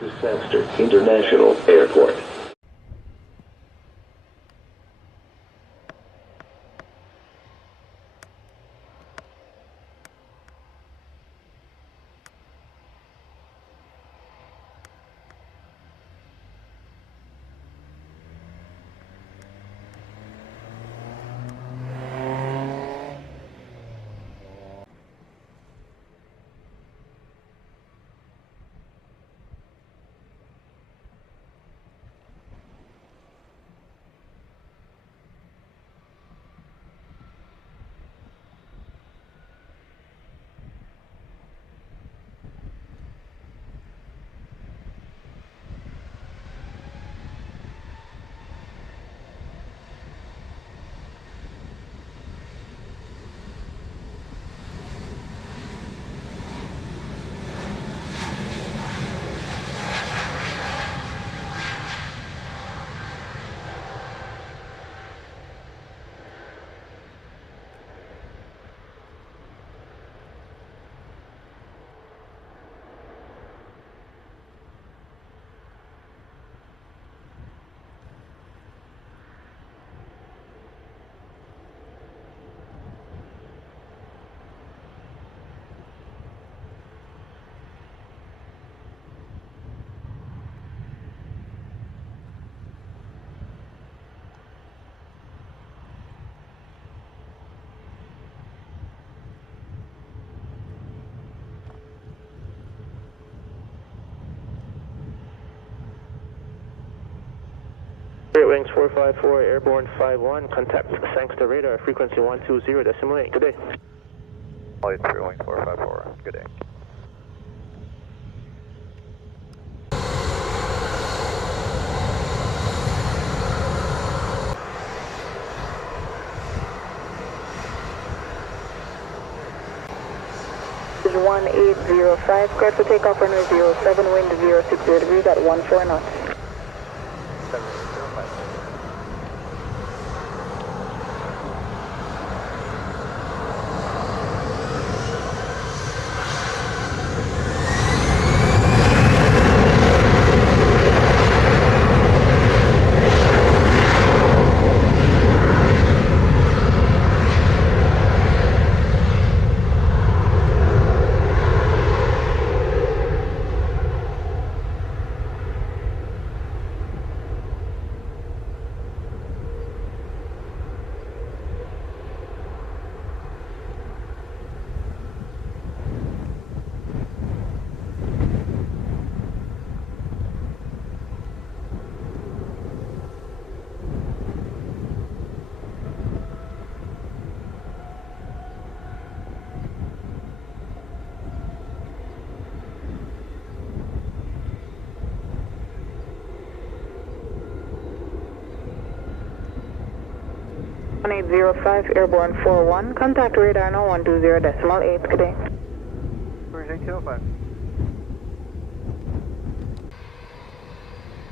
to Saxter International Airport. Great Wings 454, Airborne 51, contact Saxter radar, frequency 120.8, good day. Great Wings 454, good day. Is 1805, cleared for takeoff runway 07, wind 060 degrees at 14 knots. 7805. One 1805, Airborne 41, contact radar now 120.8, good day. 1805.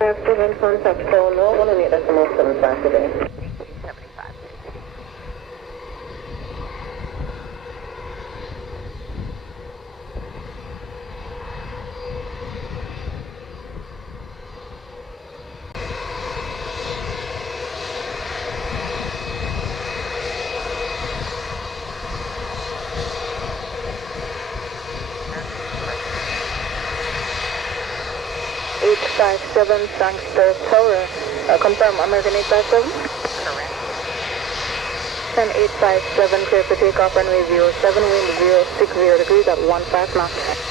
Afternoon, contact phone no 18.75, good day. 857 Saxter Tower. Confirm American 857? Correct. 10857, clear for takeoff runway 07, wind 060 degrees at 15 knots.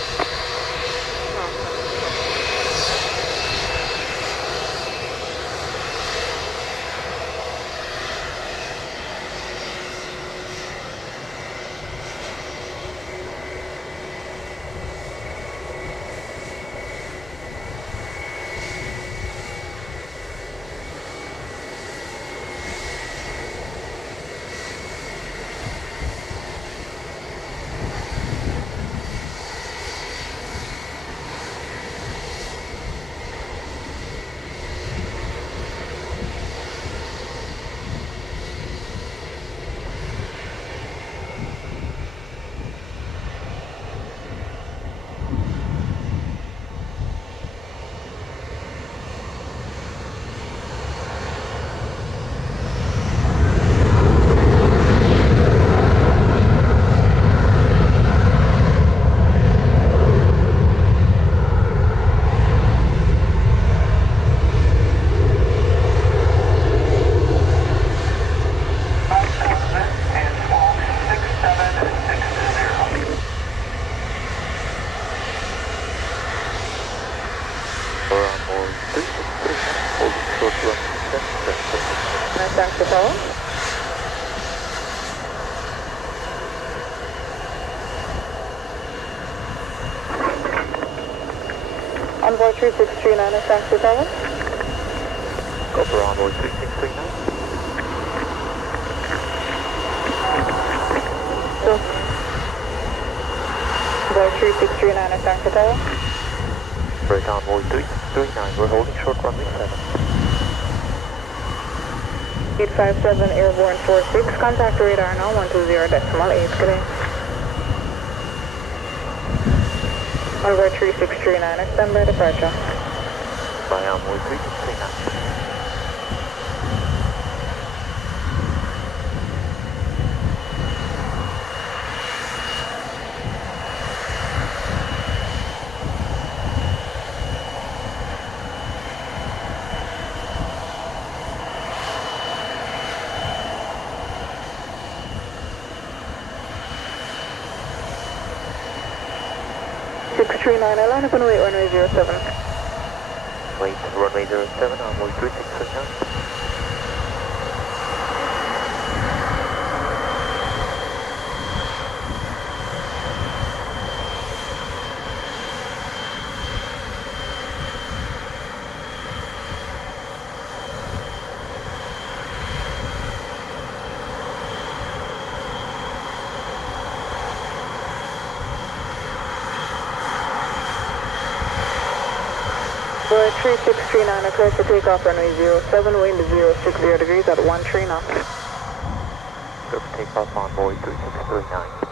holding short runway 7. Thanks for calling. Envoy 3639, thanks for calling. Copper Envoy 3639. Envoy 3639, thanks for calling. Break Envoy 3639, we're holding short runway 7. 857 Airborne 46, contact radar now 120.8, good day. Envoy 3639, stand by departure. By Envoy 3639. Line up and wait runway 07. Wait, runway 07, Envoy 3639. Boy 3639, clear for takeoff runway 07, wind 060 degrees at 13 knots. Clear for takeoff Envoy 3639.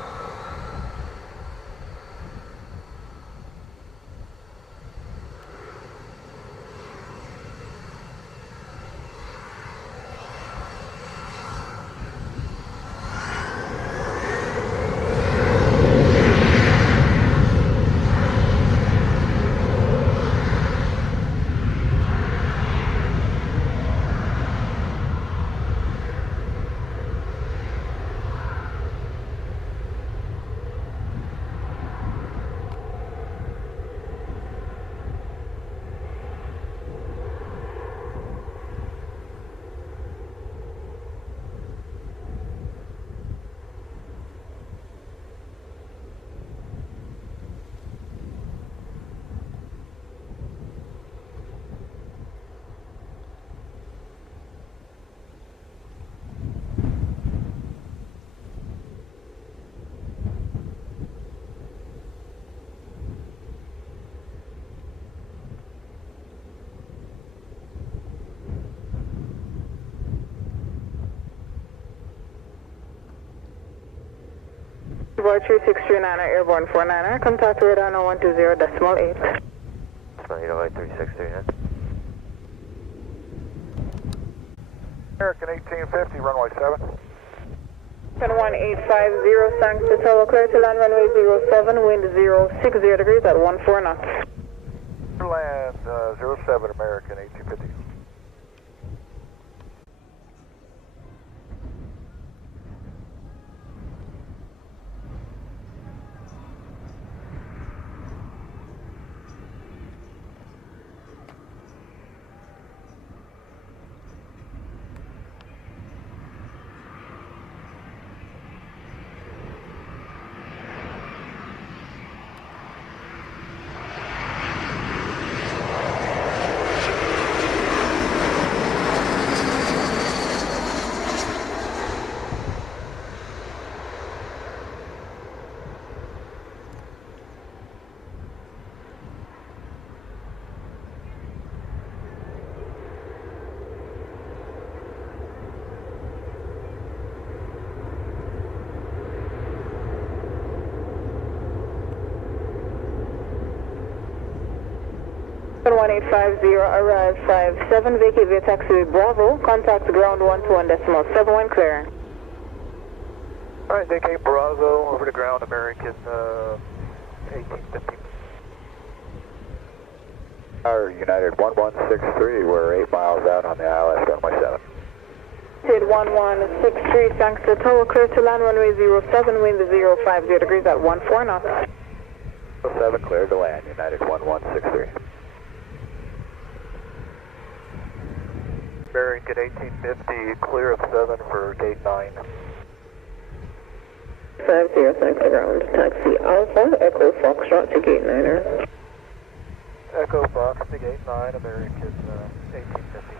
Boy 3639, Airborne 49er, contact radar now 120.8. Sunny Delay 3639. American 1850, runway 7. 1850, thanks to tower, clear to land runway 07, wind 060 degrees at 14 knots. Land 07, American 1850. American 1850, arrive 57, vacate via taxi Bravo, contact ground 121.71, clear. Alright, vacate Bravo, over to ground, American 1850. Our United 1163, we're 8 miles out on the ILS runway 7. United 1163, thanks to tower, clear to land runway 07, wind 050 degrees at 14 knots. 07, clear to land, United 1163. American 1850, clear of 7 for gate 9. 50, thanks to ground. Taxi Alpha, Echo Foxtrot to gate 9er. Echo Fox to gate 9, American 1850.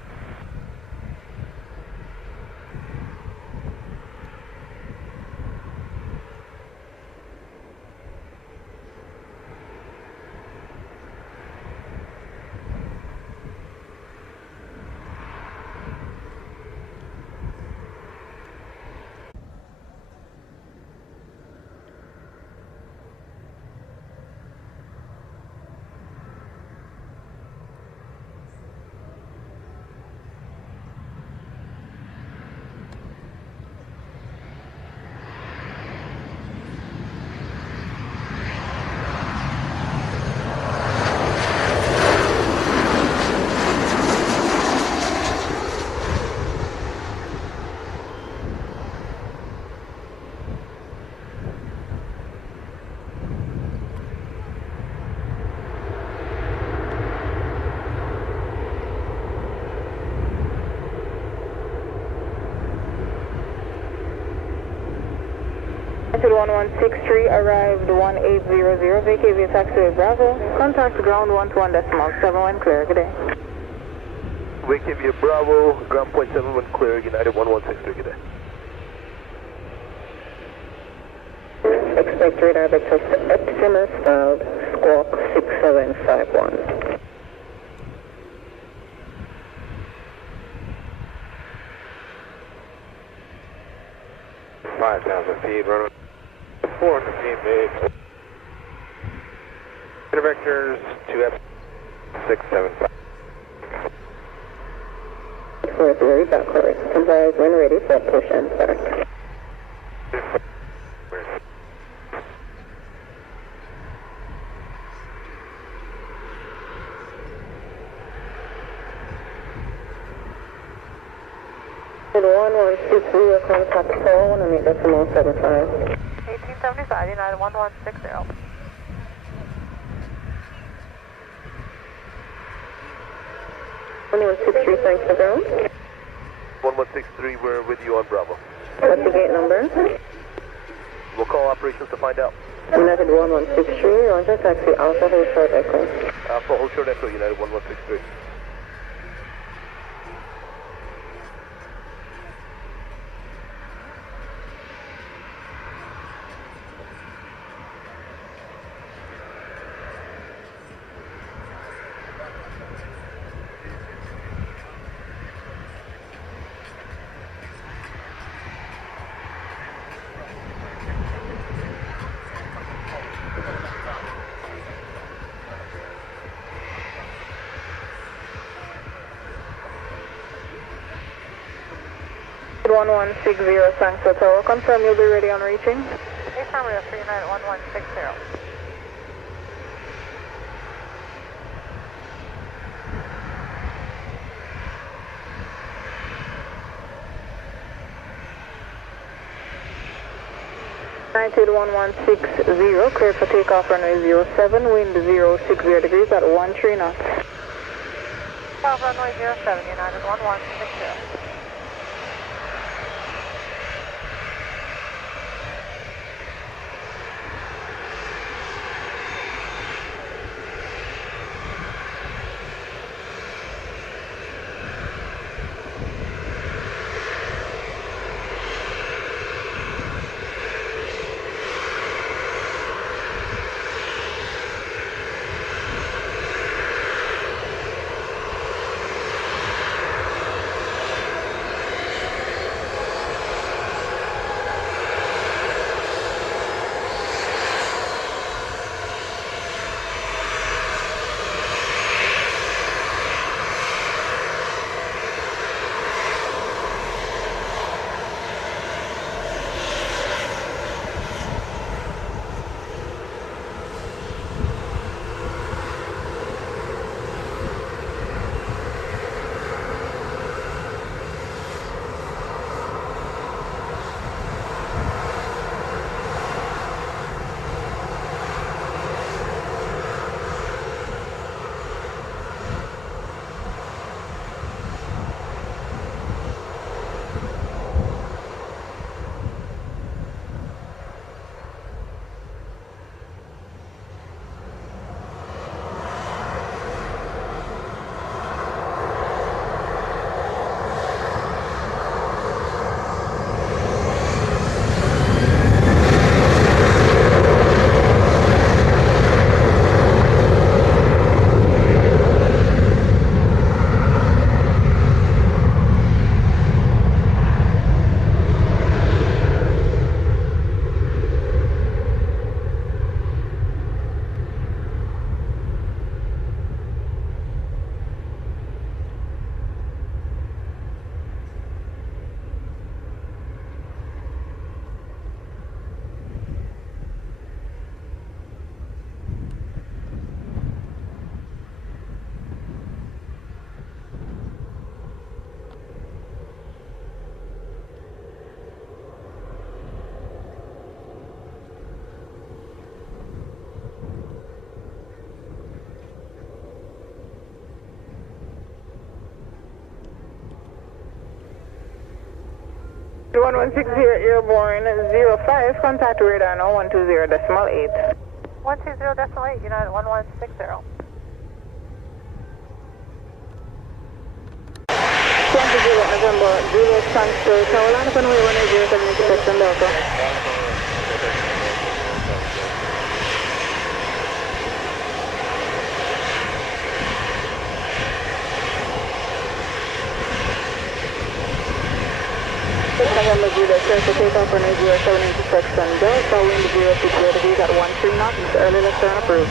United 1163, arrived 1800, vacate via taxiway Bravo. Contact ground 121.71, clear, good day. Vacate via Bravo, ground point 71 clear, United 1163, good day. Expect radar vector Epsilon styled squawk 6751. 5,000 feet, runway 400 feet made. Vectors 2F675. For theory, back course. Comprise when ready for push and start. At 1160, contact 418.75. 1875, United 1160. 1163, thanks for ground. 1163, we're with you on Bravo. What's the gate number? We'll call operations to find out. United 1163, Roger, taxi Alpha, hold short echo. Alpha, hold short echo, United 1163. United 1160, thanks for tower. Confirm you'll be ready on reaching. Affirmative for United 1160. United 1160, clear for takeoff runway 07, wind 060 degrees at 13 knots. 12 runway 07, United 1160. 1160 Airborne 05, contact radar now 120.8. 120.8, United 1160. 20 November, Juliet Sunster, Carolina, Conway 180, Delta. November, Juliet, clear for takeoff on 807 intersection Delta, wind 060 degrees at 13 knots, early left turn approved.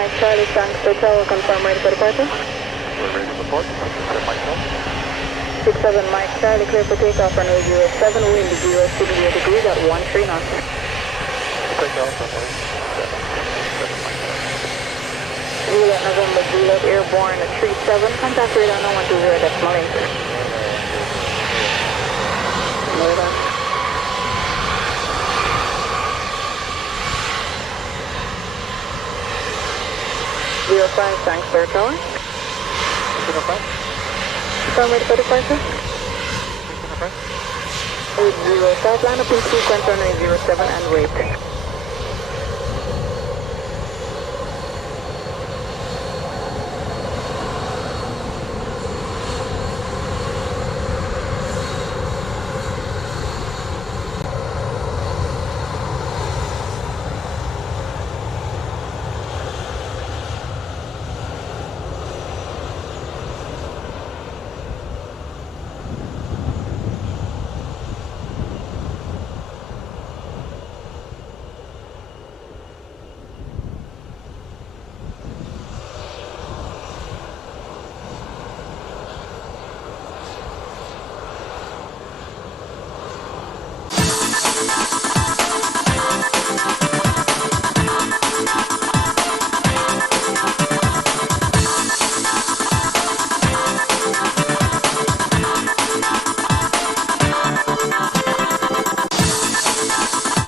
Mike Charlie, thanks for tower, confirm ready for departure. We're ready to report. 67 Mike Charlie, clear for takeoff on 807, wind 060 degrees at 13 knots. Takeoff on 8. Juliet November, Juliet Airborne 37, contact radar now 120.8. Radar. 05, thanks for tower. confirm ready for departure. 80 South, line up in sequence on 807 and wait.